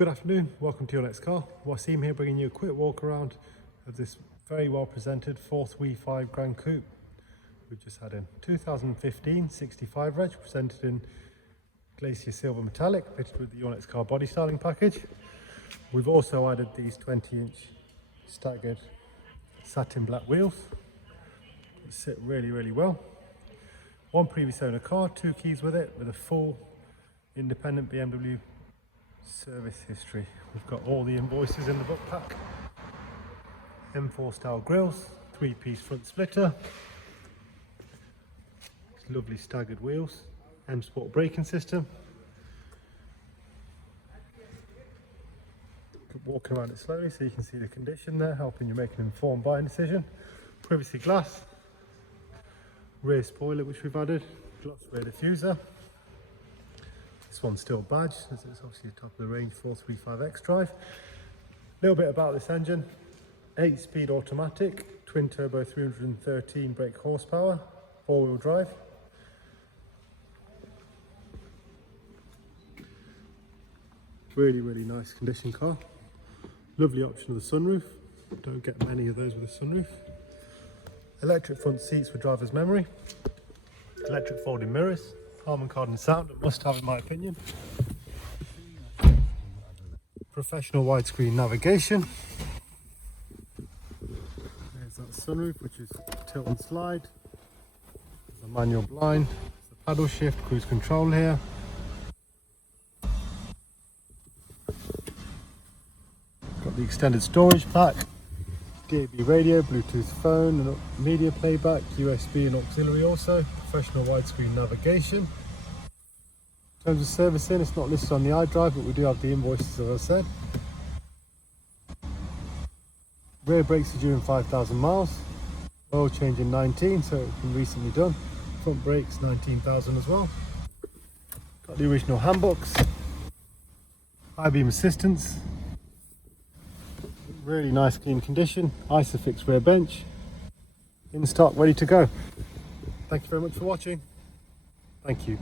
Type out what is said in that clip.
Good afternoon, welcome to your next car. YC here bringing you a quick walk around of this very well presented 4th V5 Grand Coupe we've just had in. 2015 65 reg, presented in Glacier Silver Metallic, fitted with the Your Next Car body styling package. We've also added these 20-inch staggered satin black wheels that sit really well. One previous owner car, 2 keys with it, with a full independent BMW service history. We've got all the invoices in the book pack. M4 style grills, 3-piece front splitter, lovely staggered wheels, M Sport braking system. Walking around it slowly so you can see the condition there, helping you make an informed buying decision. Privacy glass, rear spoiler which we've added, gloss rear diffuser. This one's still badged, as it's obviously the top of the range 435X drive. A little bit about this engine: 8-speed automatic, twin turbo 313 brake horsepower, 4-wheel drive. Really nice condition car. Lovely option of the sunroof. Don't get many of those with a sunroof. Electric front seats with driver's memory. Electric folding mirrors. Harman Kardon sound, a must have in my opinion. Professional widescreen navigation. There's that sunroof, which is tilt and slide. There's a manual blind. There's a paddle shift, cruise control here. Got the extended storage pack, DAB radio, Bluetooth phone, and media playback, USB and auxiliary also, professional widescreen navigation. In terms of servicing, it's not listed on the iDrive, but we do have the invoices as I said. Rear brakes are due in 5,000 miles, oil change in 19, so it's been recently done. Front brakes 19,000 as well. Got the original handbooks, high beam assistance. Really nice clean condition, Isofix rear bench, in stock, ready to go. Thank you very much for watching. Thank you.